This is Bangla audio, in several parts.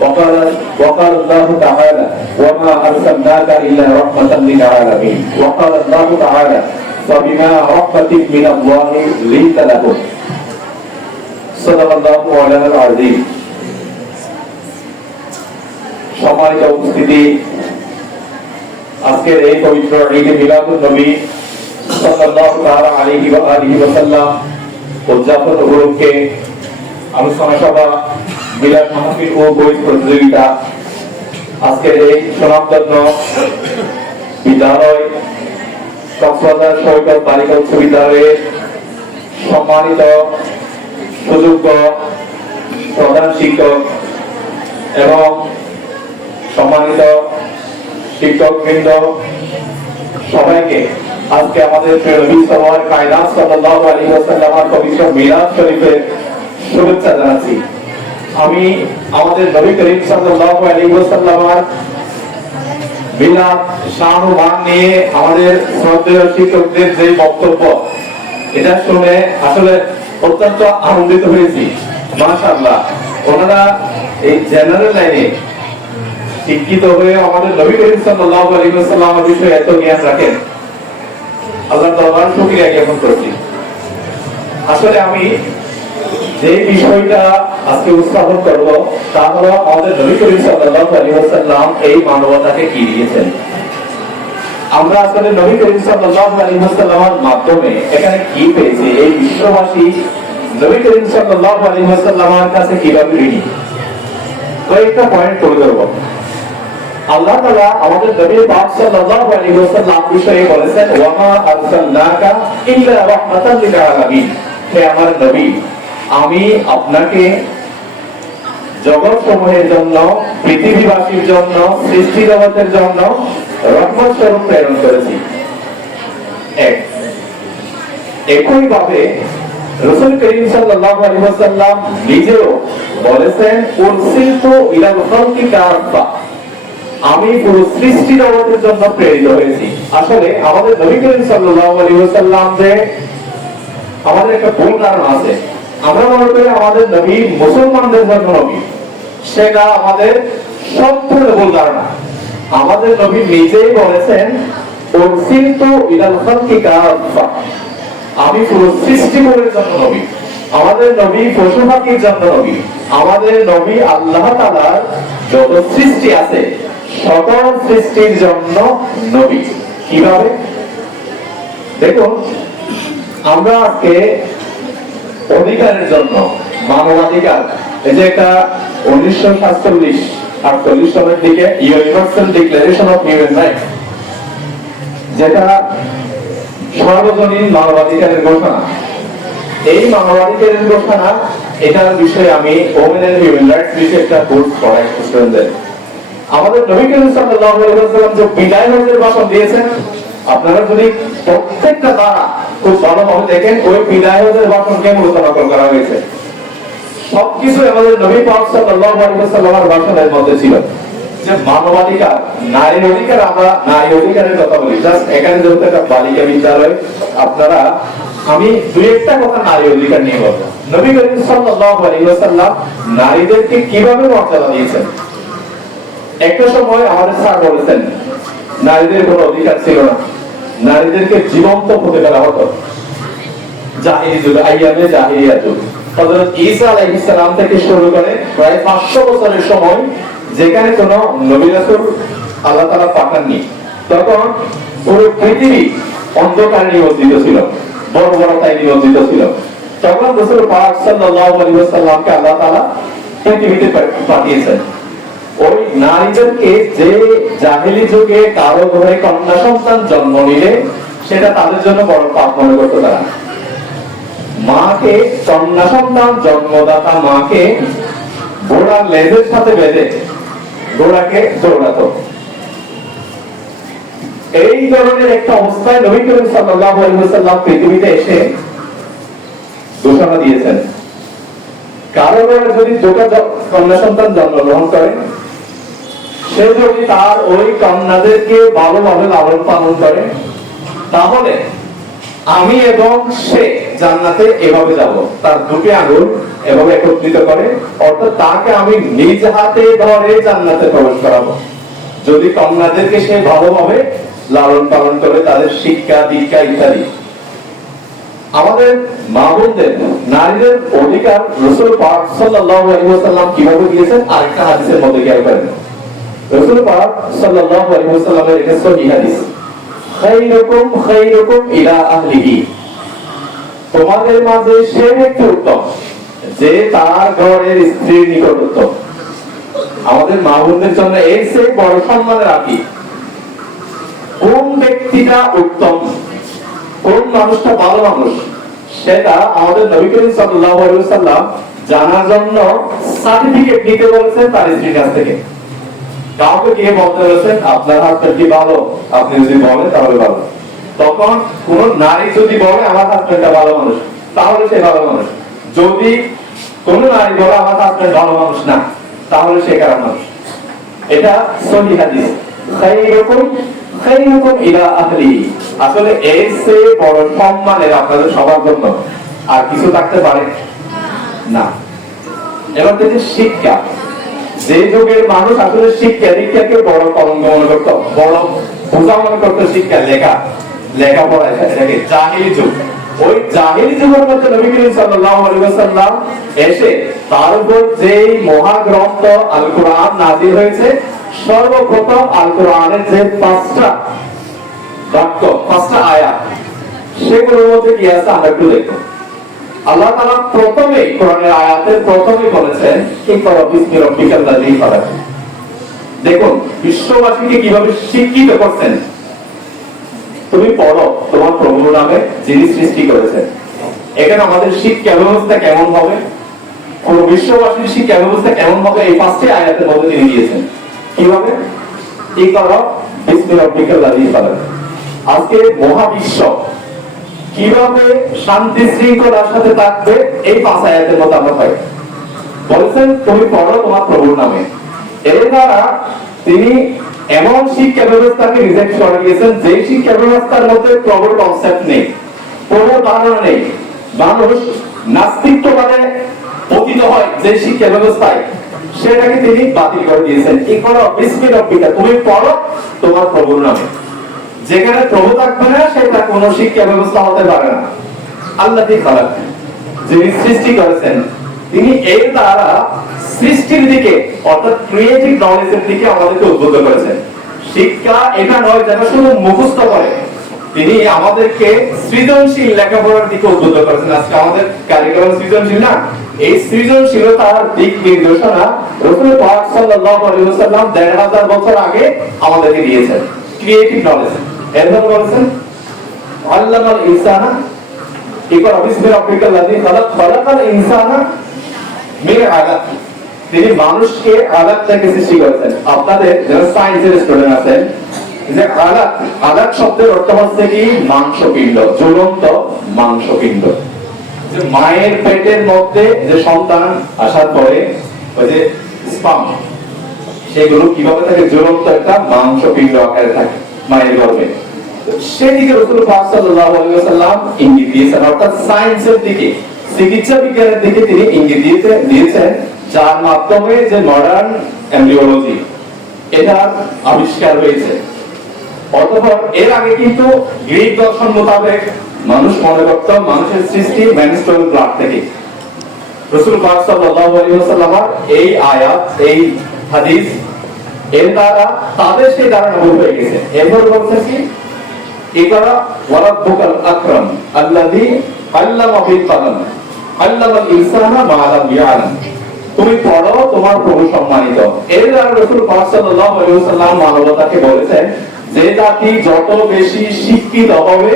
وقال الله تعالى وما أرسلناك إلا رحمة للعالمين وقال الله تعالى فبما رحمة من الله لنت لهم صدق الله مولانا العظيم সম্মানিত উপস্থিতি, আজকের এই পবিত্র ঈদে মিলাদুন নবী সাল্লাল্লাহু তাআলা আলাইহি ওয়া আলিহি ওয়া সাল্লাম উদযাপন উপলক্ষে আলোচনা সভা, মিলাদ মাহফিল ও বই প্রতিযোগিতা, আজকের এই সুনামধন্য বিদ্যালয় কক্সবাজার সরকার বালিকা উচ্চ বিদ্যালয়ের সম্মানিত সুযোগ্য প্রধান শিক্ষক এবং সম্মানিত শিক্ষকবৃন্দ সবাইকে আজকে আমাদের নবী কায়নাত সাল্লাল্লাহু আলাইহি ওয়াসাল্লামের পবিত্র মিলাদ শরীফের শুভেচ্ছা জানাচ্ছি। আমি আমাদের নবী করিম সাল্লাল্লাহু আলাইহি ওয়াসাল্লামের মিলাদ শান ও মান নিয়ে আমাদের শ্রদ্ধেয় শিক্ষকদের যে বক্তব্য, এটা শুনে আসলে অত্যন্ত আনন্দিত হয়েছি। মাশাআল্লাহ, ওনারা এই জেনারেল লাইনে শিক্ষিত হয়ে আমাদের নবী করিম সাল্লাল্লাহু আলাইহি ওয়াসাল্লামের বিষয়ে এত জ্ঞান রাখেন, আল্লাহর দরবারে শুকরিয়া জ্ঞাপন করছি। আসলে আমি যে বিষয়টা আজকে উত্থাপন করব তা হলো আমাদের নবী করিম সাল্লাল্লাহু আলাইহি ওয়াসাল্লাম এই মানবতাকে কি দিয়েছেন। আমরা আসলে নবী করিম সাল্লাল্লাহু আলাইহি ওয়াসাল্লামের মাধ্যমে এখানে কি পেয়েছি, এই বিশ্ববাসী নবী করিম সাল্লাল্লাহু আলাইহি ওয়াসাল্লামের কাছে কিভাবে ঋণী, কয়েকটা পয়েন্ট তুলে ধরব। আল্লাহ তাআলা আমাদের নবী পাক সাল্লাল্লাহু আলাইহি ওয়াসাল্লাম বিষয়ে বলেছেন ওয়া মা আরসালনাকা ইল্লা রাহমাতাল লিল আলামিন, হে আমার নবী, আমি আপনাকে জগৎ সমূহের জন্য, পৃথিবীবাসীর জন্য, সৃষ্টি জগতের জন্য রহমত স্বরূপ প্রেরণ করেছি। একই ভাবে রাসূল করিম সাল্লাল্লাহু আলাইহি ওয়াসাল্লাম নিজেও বলেছেন উরসিলতু ইলাল খালকি কাফা, আমি পুরো সৃষ্টি জগতের জন্য প্রেরিত হয়েছি। আসলে আমাদের নবী করিম সাল্লাল্লাহু আলাইহি ওয়াসাল্লাম যে আমাদের একটা ভুল ধারণা আছে, আমরা মনে করি আমাদের নবী মুসলমানদের জন্য নবী, সেটা আমাদের সম্পূর্ণ ভুল ধারণা। আমাদের নবী নিজেই বলেছেন উরসিলতু ইলাল খালকি কাফা, আমি পুরো সৃষ্টির জন্য নবী। আমাদের নবী পশু পাখির জন্য নবী, আমাদের নবী আল্লাহ তাআলার যত সৃষ্টি আছে সকল সৃষ্টির জন্য নবী। কিভাবে দেখুন, আমরা আজকে অধিকারের জন্য, মানবাধিকার, এই যে একটা 1947-48 সালের দিকে universal declaration of human rights, যেটা সর্বজনীন মানবাধিকারের ঘোষণা, এই মানবাধিকারের ঘোষণা, এটার বিষয়ে আমি ওমেন এন্ড হিউম্যান রাইটস বিষয়ে একটা কোর্স পড়াই স্টুডেন্টদের। আমাদের নবী করিম সাল্লাল্লাহু আলাইহি ওয়াসাল্লাম যে বিদায় হজের ভাষণ দিয়েছেন, আপনারা যদি প্রত্যেকটা দ্বারা খুব ভালোভাবে দেখেন, ওই বিদায় হজের ভাষণকে মূলত নকল করা হয়েছে। সবকিছু আমাদের নবী পাক সাল্লাল্লাহু আলাইহি ওয়াসাল্লামের ভাষণের মধ্যে ছিল। যে মানবাধিকার, নারীর অধিকার, আমরা নারী অধিকারের কথা বলি, জাস্ট এখানে যেহেতু একটা বালিকা বিদ্যালয়, আপনারা আমি দুই একটা কথা নারী অধিকার নিয়ে বলবো। নবী করিম সাল্লাল্লাহু আলাইহি ওয়াসাল্লাম নারীদেরকে কিভাবে মর্যাদা দিয়েছেন। একটা সময় আমাদের স্যার বলেছেন নারীদের কোনো অধিকার ছিল না, নারীদেরকে জীবন্ত পুঁতে ফেলা হতো। জাহিলি যুগ, আইয়ামে জাহিলিয়া যুগ, হযরত ঈসা আলাইহিস সালাম থেকে শুরু করে প্রায় 500 বছরের সময়, যেখানে কোনো নবী রাসূল আল্লাহ তাআলা পাঠাননি, তখন পুরো পৃথিবী অন্ধকারে নিমজ্জিত ছিল, বর্বরতায় নিমজ্জিত ছিল। তখন রাসূল পাক সাল্লাল্লাহু আলাইহি ওয়াসাল্লামকে আল্লাহ তাআলা পৃথিবীতে পাঠিয়েছেন। ওই নারীদেরকে যে জাহেলি যুগে কারো ঘরে কন্যা সন্তান জন্ম নিলে সেটা তাদের জন্য বড় পাপ মনে করতো তারা। মাকে, কন্যা সন্তান জন্মদাতা মাকে ঘোড়ার লেজের সাথে বেঁধে ঘোড়াকে দৌড়াতো। এই ধরনের একটা অবস্থায় নবী করিম সাল্লাল্লাহু আলাইহি ওয়াসাল্লাম পৃথিবীতে এসে ঘোষণা দিয়েছেন, কারো ঘরে যদি দুটো কন্যা সন্তান জন্মগ্রহণ করে, সে যদি তার ওই কন্যাদেরকে ভালোভাবে লালন পালন করে, তাহলে আমি এবং সে জান্নাতে এভাবে যাব, তার দুটি আঙুল এভাবে একত্রিত করে, অর্থাৎ তাকে আমি নিজ হাতে ধরে জান্নাতে প্রবেশ করাবো। যদি কন্যাদেরকে সে ভালোভাবে লালন পালন করে, তাদের শিক্ষা দীক্ষা ইত্যাদি। আমাদের মা বোনদের, নারীদের অধিকার রাসূল পাক সাল্লাল্লাহু আলাইহি ওয়াসাল্লাম কিভাবে দিয়েছেন আরেকটা হাদিসের মধ্যে খেয়াল করেন। রাসূল পাক সাল্লাল্লাহু আলাইহি ওয়াসাল্লামের একটা সহিহ হাদিস, খায়রুকুম খায়রুকুম ইলা আহলিহি, তোমাদের মাঝে সে ব্যক্তি উত্তম যে তার ঘরের স্ত্রীর নিকট উত্তম। আমাদের মা বোনদের জন্য এর চেয়ে বড় সম্মানের আর কি? কোন ব্যক্তিটা উত্তম, কোন মানুষটা ভালো মানুষ, সেটা আমাদের নবী করিম সাল্লাল্লাহু আলাইহি ওয়াসাল্লাম জানার জন্য সার্টিফিকেট নিতে বলেছেন তার স্ত্রীর কাছ থেকে। কাউকে গিয়ে বলতে বলেছেন আপনার হাজবেন্ড কি ভালো, আপনি যদি বলেন তাহলে ভালো। তখন কোন নারী যদি বলে আমার হাজবেন্ডটা ভালো মানুষ, তাহলে সে ভালো মানুষ। যদি কোন নারী বলে আমার হাজবেন্ড ভালো মানুষ না, তাহলে সে খারাপ মানুষ। এটা সহিহ হাদিস, খায়রুকুম খায়রুকুম ইলা আহলিহি। আসলে এর চেয়ে বড় সম্মানের আপনাদের সবার জন্য আর কিছু থাকতে পারে না। এবার দেখি শিক্ষা। যে যুগের মানুষ আসলে শিক্ষা দীক্ষাকে বড় কলঙ্ক মনে করত, বড় বোঝা মনে করত, শিক্ষা লেখাপড়া, এটাকে জাহিলি যুগ। ওই জাহিলি যুগের মধ্যে নবী করিম সাল্লাল্লাহু আলাইহি ওয়াসাল্লাম এসে তার উপর যেই মহাগ্রন্থ আল কোরআন নাযিল হয়েছে, সর্বপ্রথম আল কোরআনের যে 5টা বাক্য, 5টা আয়াত, সেগুলোর মধ্যে কি আছে আমরা একটু দেখব। আল্লাহ তাআলা প্রথমে কোরআনের আয়াতের প্রথমে বলেছেন ইকরা বিসমি রাব্বিকাল লাযী খালাক। দেখুন বিশ্ববাসীকে কিভাবে শিক্ষিত করছেন, তুমি পড়ো তোমার প্রভুর নামে যিনি সৃষ্টি করেছেন। এখানে আমাদের শিক্ষা ব্যবস্থা কেমন হবে, কোন বিশ্ববাসীর শিক্ষা ব্যবস্থা কেমন হবে, এই 5টি আয়াতের মধ্যে তিনি দিয়েছেন। কিভাবে? ইকরা বিসমি রাব্বিকাল লাযী খালাক। আজকে মহাবিশ্ব কিভাবে শান্তি শৃঙ্খলার সাথে থাকবে, এই 5 আয়াতের মধ্যে আমরা পাই। বলেছেন তুমি পড়ো তোমার প্রভুর নামে। এর দ্বারা তিনি এমন শিক্ষা ব্যবস্থাকে রিজেক্ট করে দিয়েছেন যে শিক্ষা ব্যবস্থার মধ্যে প্রবল কনসেপ্ট নেই, প্রবল ধারণা নেই। মানুষ নাস্তিকবাদে পতিত হয় যে শিক্ষা ব্যবস্থায়, সেটাকে তিনি বাতিল করে দিয়েছেন। ইকরা বিসমি রাব্বিকা, তুমি পড়ো তোমার প্রভুর নামে। যেখানে প্রভু থাকবে না সেটা কোন শিক্ষা ব্যবস্থা হতে পারে না। আল্লাহই খালাক, যিনি সৃষ্টি করেছেন, তিনি এর দ্বারা সৃষ্টির দিকে অর্থাৎ ক্রিয়েটিভ নলেজের দিকে আমাদেরকে উদ্বুদ্ধ করেছেন। শিক্ষা এটা নয় যেটা শুধু মুখস্থ করে, তিনি আমাদেরকে সৃজনশীল লেখাপড়ার দিকে উদ্বুদ্ধ করেছেন। আজকে আমাদের কারিকুলাম সৃজনশীল না, এই সৃজনশীলতার দিক নির্দেশনা রাসূল পাক সাল্লাল্লাহু আলাইহি ওয়াসাল্লাম ১৫০০ বছর আগে আমাদেরকে দিয়েছেন। ক্রিয়েটিভ নলেজ এরপর বলেছেন আল্লামাল ইনসানা ইকরা বিসমি রাব্বিকাল লাযী খালাক খালাকাল ইনসানা মিন আলাক। তিনি মানুষকে আলাক থেকে সৃষ্টি করেছেন। আপনাদের যারা সায়েন্সের স্টুডেন্ট আছেন, যে আলাক শব্দের অর্থ হচ্ছে কি মাংসপিণ্ড, জ্বলন্ত মাংসপিণ্ড। যে মায়ের পেটের মধ্যে যে সন্তান আসার পরে ওই যে স্পার্ম, সেগুলো কিভাবে থাকে, জ্বলন্ত একটা মাংসপিণ্ড আকারে থাকে মায়ের গর্ভে। সেদিকে রাসূল পাক সাল্লাল্লাহু আলাইহি ওয়াসাল্লাম ইঙ্গিত দিয়েছেন, অর্থাৎ সায়েন্সের দিকে, চিকিৎসা বিজ্ঞানের দিকে তিনি ইঙ্গিত দিয়েছেন, যার মাধ্যমে যে মডার্ন এমব্রিওলজি এটার আবিষ্কার হয়েছে। অতঃপর এর আগে কিন্তু গ্রিক দর্শন মোতাবেক মানুষ মনে করত মানুষের সৃষ্টি মেনস্ট্রুয়াল ব্লাড থেকে। রাসূল পাক সাল্লাল্লাহু আলাইহি ওয়াসাল্লাম এই আয়াত, এই হাদিস এর দ্বারা তাদের সেই ধারণা ভুল হয়ে গেছে। এরপর বলছে কি ইকরা ওয়া রাব্বুকাল আকরাম আল্লাযী আল্লামা বিল কলম আল্লামাল ইনসানা মা লাম ইয়ালাম। তুমি পড়ো তোমার প্রভু সম্মানিত। এর দ্বারা রাসূল পাক সাল্লাল্লাহু আলাইহি ওয়াসাল্লাম মানবতাকে বলেছেন যে জাতি যত বেশি শিক্ষিত হবে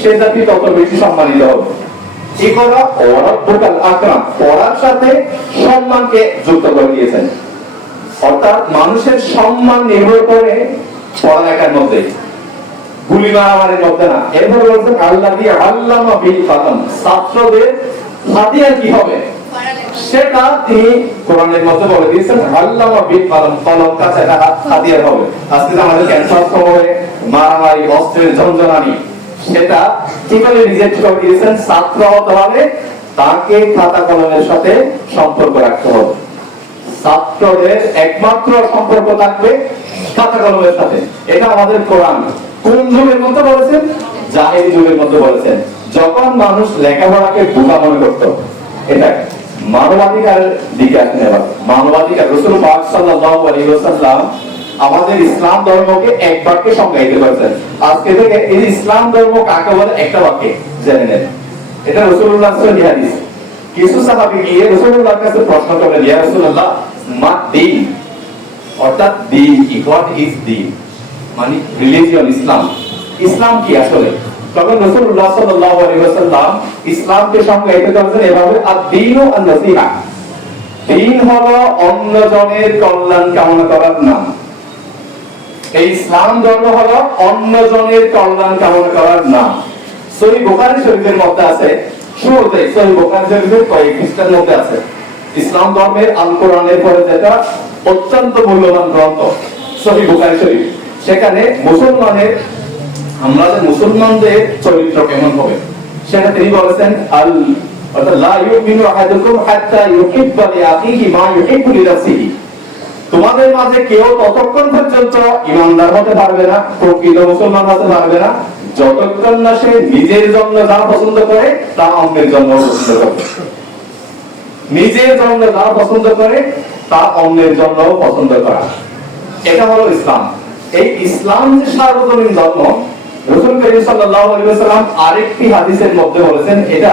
সে জাতি তত বেশি সম্মানিত হবে। ইকরা ওয়া রাব্বুকাল আকরাম, পড়ার সাথে সম্মানকে যুক্ত করে দিয়েছেন। অর্থাৎ মানুষের সম্মান নির্ভর করে পড়ালেখার মধ্যে, গুলি মারামারির মধ্যে না। এরপর বলছেন আল্লাযী আল্লামা বিল কলম, ছাত্রদের হাতিয়ার কি হবে সেটা তিনি কোরআনের মধ্যে বলে দিয়েছেন। আল্লামা বিল কলম, কলম কাছে হাতিয়ার হবে। আজকে আমাদের ক্যান্সার সময়ে মারামারি, অস্ত্রের ঝঞ্ঝনানি, সেটা টিপালি রিজেক্ট করে দিয়েছেন, ছাত্র হতে হবে তাকে খাতা কলমের সাথে সম্পর্ক রাখতে হবে। ছাত্রদের একমাত্র সম্পর্ক থাকবে খাতা কলমের সাথে। এটা আমাদের কোরআন কোন যুগের মধ্যে বলেছেন? জাহেলি যুগের মধ্যে বলেছেন, যখন মানুষ লেখাপড়াকে বোঝা মনে করত। এটা মানবাধিকারের দিকে আসেন। এবার মানবাধিকার, রাসূল পাক সাল্লাল্লাহু আলাইহি ওয়াসাল্লাম আমাদের ইসলাম ধর্মকে এক বাক্যে সংজ্ঞায়িত করেছেন। আজকে থেকে এই ইসলাম ধর্ম কাকে বলে একটা বাক্যে জেনে নেন। এটা রাসূলুল্লাহ সাল্লাল্লাহু আলাইহি ওয়াসাল্লাম। কিছু সাহাবী গিয়ে রাসূলুল্লাহর কাছে প্রশ্ন করলেন, ইয়া রাসূলুল্লাহ, মা দ্বীন, অর্থাৎ দ্বীন কি, হোয়াট ইজ দ্বীন, মানে রিলিজিয়ন, ইসলাম, ইসলাম কি আসলে? তখন রাসূলুল্লাহ সাল্লাল্লাহু আলাইহি ওয়াসাল্লাম ইসলামকে সংজ্ঞায়িত করেছেন এভাবে, আদ-দীনু আন-নাসিহা, দ্বীন হলো অন্যজনের কল্যাণ কামনা করার নাম। এই ইসলাম ধর্ম হলো অন্যজনের কল্যাণ কামনা করার নাম। সহিহ বুখারী শরীফের মধ্যে আছে, শুরুতে সহিহ বুখারী শরীফের কয়েক পৃষ্ঠার মধ্যে আছে ইসলাম ধর্মের আল কোরআনের পরে যেটা অত্যন্ত মূল্যবান গ্রন্থ সহিহ বুখারী শরীফ। সেখানে মুসলমানের, আমরা যে মুসলমানদের চরিত্র কেমন হবে সেটা তিনি বলেছেন, আল অর্থাৎ লা ইউমিনু আহাদুকুম হাত্তা ইউহিব্বা লিআখিহি মা ইউহিব্বু লিনাফসিহি। তোমাদের মাঝে কেউ ততক্ষণ পর্যন্ত ইমানদার হতে পারবে না, প্রকৃত মুসলমান হতে পারবে না, যতক্ষণ না সে নিজের জন্য যা পছন্দ করে তা অন্যের জন্য পছন্দ করে। নিজের জন্য যা পছন্দ করে তা অন্যের জন্য পছন্দ করা, এটা হলো ইসলাম। এই ইসলাম যে সার্বজনীন ধর্ম, রাসূল করিম সাল্লাল্লাহু আলাইহি ওয়াসাল্লাম আরেকটি হাদিসের মধ্যে বলেছেন, এটা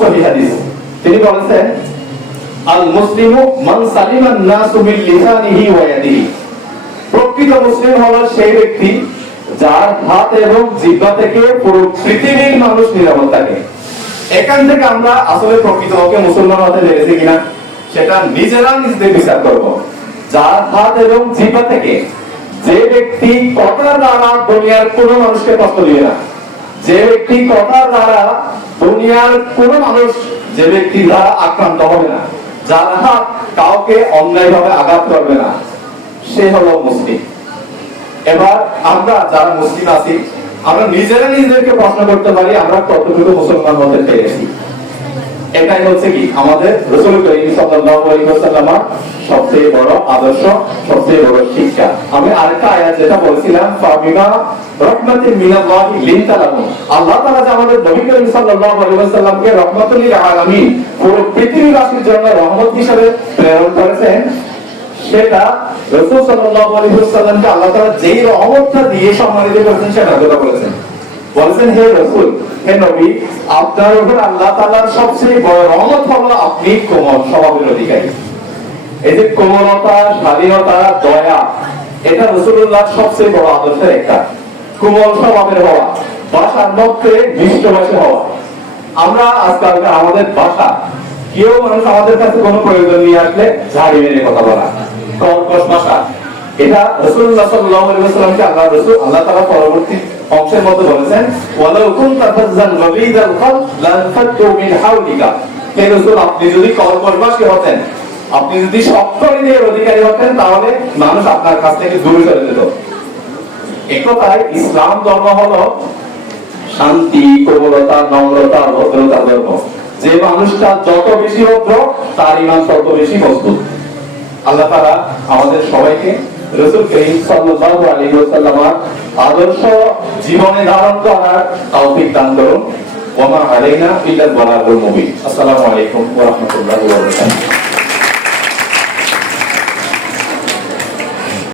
সহিহ হাদিস। তিনি বলেছেন, আল মুসলিমু মান সালিমান নাসু মিন লিসানিহি ওয়া ইয়াদিহি। প্রকৃত মুসলিম হলো সেই ব্যক্তি যার হাত এবং জিহ্বা থেকে পুরো পৃথিবীর মানুষ নিরাপদ থাকে। এখান থেকে আমরা আসলে প্রকৃতপক্ষে মুসলমান হতে পেরেছি কিনা সেটা নিজেরা নিজেদের বিচার করব। যার হাত এবং জিহ্বা থেকে, যে ব্যক্তি কথার দ্বারা দুনিয়ার কোনো মানুষকে কষ্ট দিবে না, যে ব্যক্তি কথার দ্বারা দুনিয়ার কোনো মানুষ, যে ব্যক্তি দ্বারা আক্রান্ত হবে না, যার হাত কাউকে অন্যায়ভাবে আঘাত করবে না, সে হলো মুসলিম। এবার আমরা যারা মুসলিম আছি, আমরা নিজেরা নিজেদেরকে প্রশ্ন করতে পারি আমরা কতটুকু মুসলমান হতে পেরেছি। এটাই হচ্ছে কি আমাদের রাসূল করিম সাল্লাল্লাহু আলাইহি ওয়াসাল্লামের সবচেয়ে বড় আদর্শ, সবচেয়ে বড় শিক্ষা। আমি আরেকটা আয়াত যেটা বলছিলাম, ফাবিমা রাহমাতিন মিনাল্লাহি লিনতা লাহুম, আল্লাহ তাআলা যে আমাদের নবী করিম সাল্লাল্লাহু আলাইহি ওয়াসাল্লামকে রাহমাতুল লিল আলামিন, পুরো পৃথিবীবাসীর জন্য রহমত হিসেবে প্রেরণ করেছেন, সেটা রাসূল সাল্লাল্লাহু আলাইহি ওয়াসাল্লামকে আল্লাহ তাআলা যেই রহমতটা দিয়ে সম্মানিত করেছেন সেটা কথা বলেছেন। বলেছেন, হে রাসূল, হে নবী, আপনার উপর আল্লাহ তাআলার সবচেয়ে বড় রহমত হলো আপনি কোমল স্বভাবের অধিকারী। এই যে কোমলতা, স্বাধীনতা, দয়া, এটা রাসূলুল্লাহর সবচেয়ে বড় আদর্শের একটা। কোমল স্বভাবের হওয়া, ভাষার মধ্যে মিষ্টভাষী হওয়া। আমরা আজকাল আমাদের ভাষা, কেউ মানুষ আমাদের কাছে কোনো প্রয়োজন নিয়ে আসলে ঝাড়ি মেরে কথা বলা, কর্কশ ভাষা, এটা রাসূলুল্লাহ সাল্লাল্লাহু আলাইহি ওয়াসাল্লামকে আল্লাহ তাআলা পরবর্তী অংশের মধ্যে বলেছেন, ওয়ালাউ কুনতা ফাজ্জান গালিযাল কলব লানফাদ্দু মিন হাওলিকা। হে রাসূল, আপনি যদি কর্কশভাষী হতেন, আপনি যদি শক্ত হৃদয়ের অধিকারী হতেন, তাহলে মানুষ আপনার কাছ থেকে দূরে চলে যেত। একথায় ইসলাম ধর্ম হলো শান্তি, কোমলতা, নম্রতা, ভদ্রতা ধর্ম। যে মানুষটা যত বেশি ভদ্র, তার ঈমান তত বেশি মজবুত। আল্লাহ তাআলা আমাদের সবাইকে রাসূল করিম সাল্লাল্লাহু আলাইহি ওয়াসাল্লামের আদর্শ জীবনে ধারণ করার তৌফিক দান করুন। ওয়া মা আলাইনা ইল্লাল বালাগুল মুবিন। আসসালামু আলাইকুম ওয়া রাহমাতুল্লাহি ওয়া বারাকাতুহু।